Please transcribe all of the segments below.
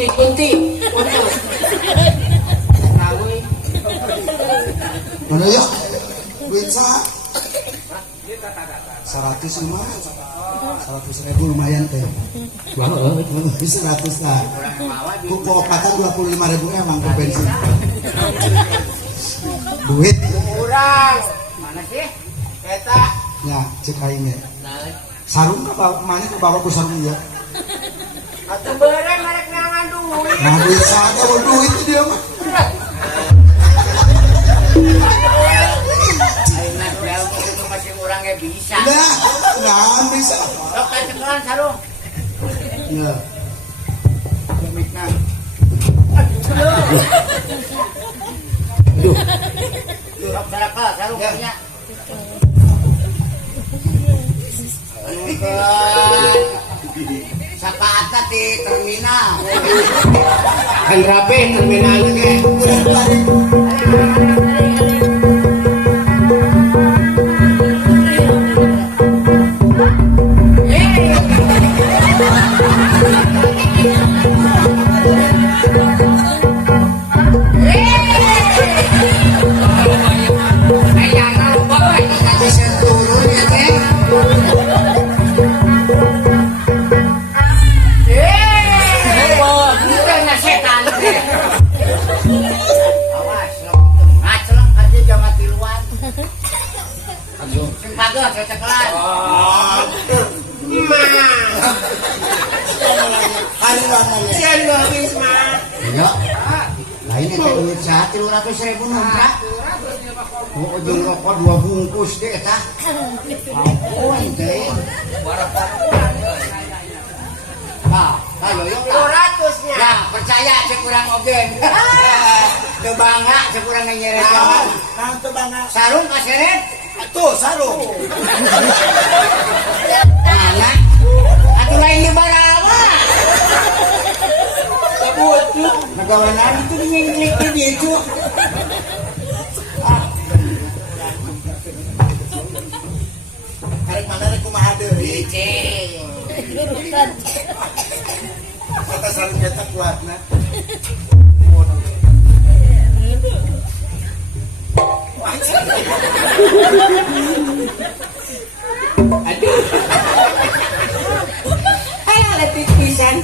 kunti-kunti. Untuk. Kamu. Mana ya? Duit sah. 100 ribu lumayan teh. Wow. 100 lah. Kuku opatan 25 ribu emang ke bensin. Duit. Kurang. Mana sih? Eta. Ya, cek aing ya. Sarung ke bawah, mana ke bawah ku sarung ya? Atuh beurang merek nangan duit. Nah, duit sah kalau duit itu dia mah. Ayeuna udah itu masih kurangnya bisa. Nah, bisa. Sok kacekelan sarung. Ya. Demikna. Aduh. Sok saraka sarung punya. Sapaata di terminal. Kan rapi terminalnya ke. Ribu nombrak. Oh, jeung rokok 2 bungkus deh tah. Ampun teh. Yoyo 200 nya. Nah, percaya cek urang ogen. Teu bangga cek urang nyeret. Nah, teu bangga. Sarung kaseret? Tuh, sarung. Anak. Atuh lain di barawa. Kabut. Nagawanan itu nyengklik di itu. Karek mana rek kumaha deui? Cing. Kata sarung cetak kuatna. Aduh. Ayo letih pisan.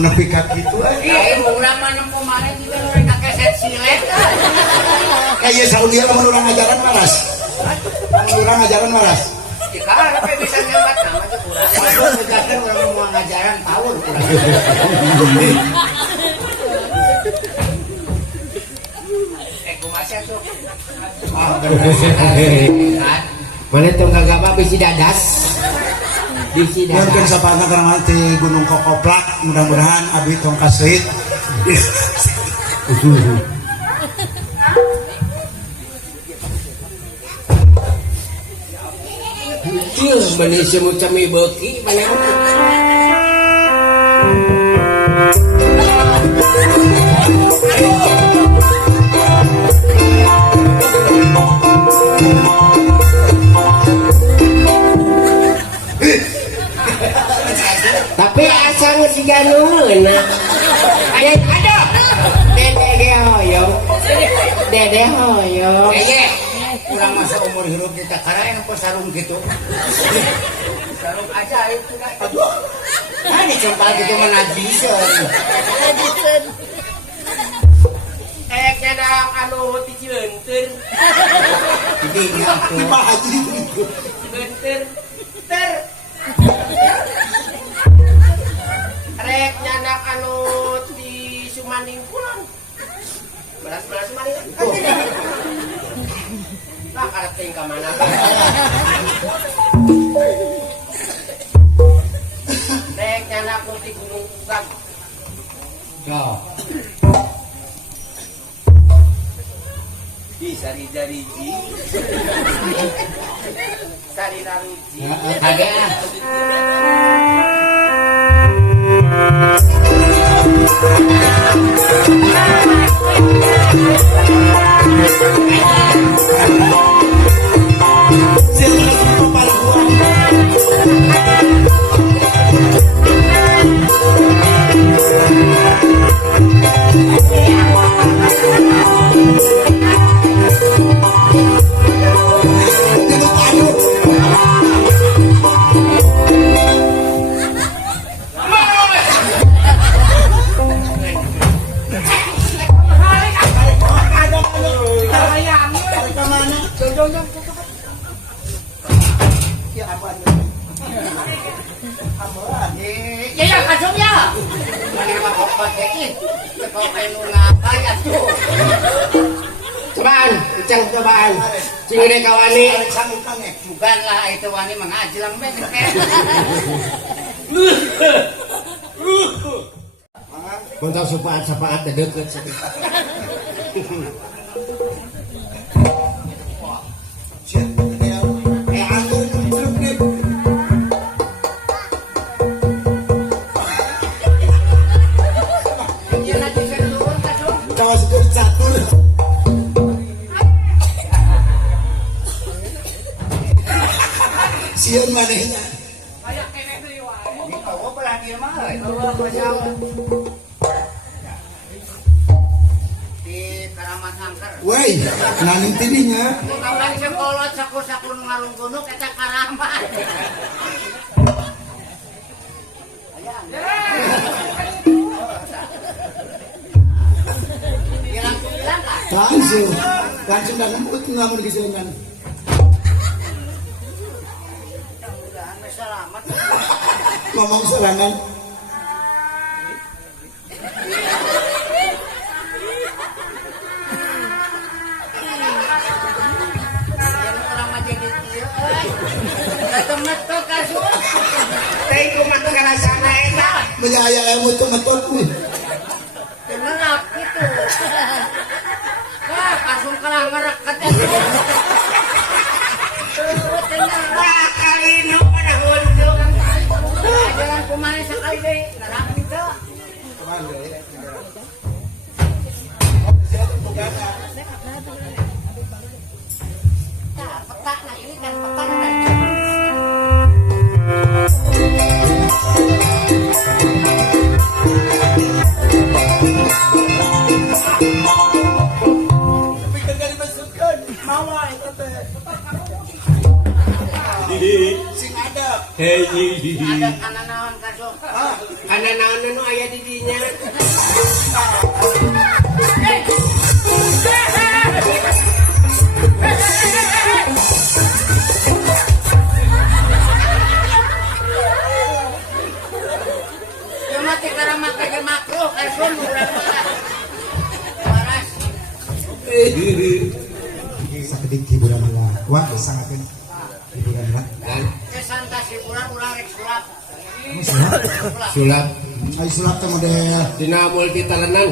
Nepi ka kitu Iya, urang mah nempo mare juga urang kakeset silet. Kayak saudia lamun urang ngajaran malas. Urang ngajaran malas. Dikala tapi bisa nyambat nama aja kurang. Kalau mengajarkan orang mau ngajaran tahun kurang. Kumasih atuh. Mana tuh enggak apa bisi dadas. Bisi dadas. Mungkin sapana karang ti Gunung Kokoplak, mudah-mudahan abi tong kaseuit. Kieu manusia mu cami beuki panjang. Tapi asal ngesiganueun ada dede hoyong dede hoyong kurang masa umur hidup kita karena yang sarung gitu sarung aja itu kan nah dicempal gitu menajisen kadang anu ti Cileunteur di aku Di Pak Haji Cileunteur ter rek nyanak anu di Sumanding kulon belas Sumanding lah karep teuing ka mana Yo. Bisa dari Sari Naruji. Ada. Ya kasong ya. Mani makopat ini. Kau kainu ngapayat tuh. Cobaan, cang cobaan. Cingune kawani. Bukan lah itu wani mengaji lang bener. Kontang sepaat deket. Siun manehna. Oh, pelagi mah. Allah masyaallah. Di Karamat Angker. Woi, naning tidinya. Kawan sekolot sakur-sakur ngalung gunung eta Karamat. Hilang kan? Langsung dan lembut ngamun gisieunan. Selamat. Ngomong serangan. Orang mah jadi ieu euy. Metu-metu kasu. Teh kumaha kana sana eta. Menyaya ilmu tuh ngetut. Benerap gitu. Wah, kasung kalah ngereket ya. Wah, kali nu pada hunduk. Jalan kumaha sakali deui. Nerap gitu. Nah, peta nah ini kan peta kan. Sing ada. Ada kana naon kasung. Kana naon anu aya di dinya. Ya mati Karamat ke makro kasung urang mah. Waras. Sakedik hiburan lah. Wah, sangatin hiburan lah. Kesan tas hiburan urang rek sulap. Sulap Ayo sulap teh model dina multi talenan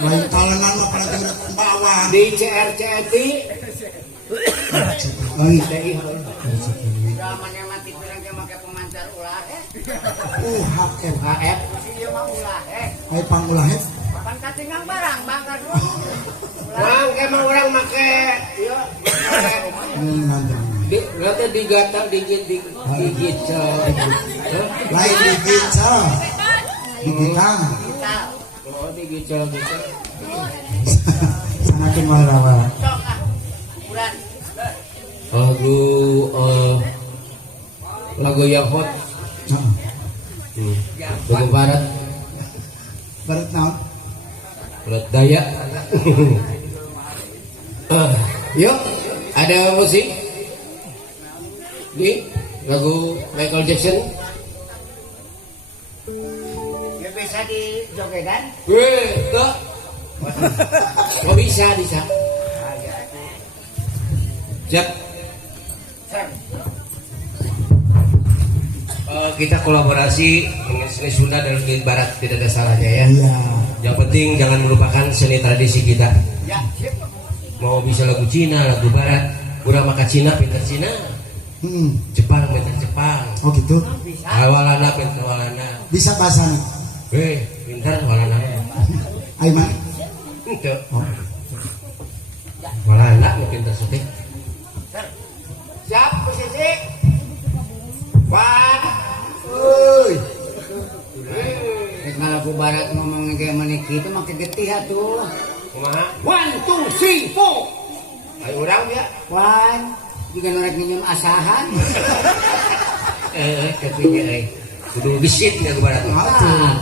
lain talenan mah pada tinggal bawah. di CRCT. Ai, Udah mana mati pirang ge make pemancar ulah HF. HF Si ieu mah ulah Ai pangulah he. Pan katingang barang bang kasung. Mang emang orang make ieu Nandang. nanti digatal digigit. Lain digicel. Digitang. Oh digicel gitu. Sangatin warawa. Sok ah. Bulan. Lagu yang hot Heeh. lagu barat Barat naon? barat daya. Yuk ada musik di lagu Michael Jackson. Ya bisa dijogedan. Tuh. Oh bisa. Siap. Kita kolaborasi dengan seni Sunda dan seni Barat, tidak ada salahnya ya. Iya. Yang penting jangan melupakan seni tradisi kita. Ya, siap. Mau bisa lagu Cina, lagu Barat, kurang maka Cina, pintar Cina, Jepang, pintar Jepang, Oh gitu. Walana, pintar Walana, Bisa bahasa. pintar Walana, Ayo mah. itu, Walana, pintar Sotik. Siap, posisi. Wan. Oi. Rek lagu barat ngomong kayak meniki itu makin getih atuh. Kumaha? 1, 2, 3, 4. Ayo urang ya. Wan, juga norek minum asahan. Tapi kudu gesit ya ke barat. Ah,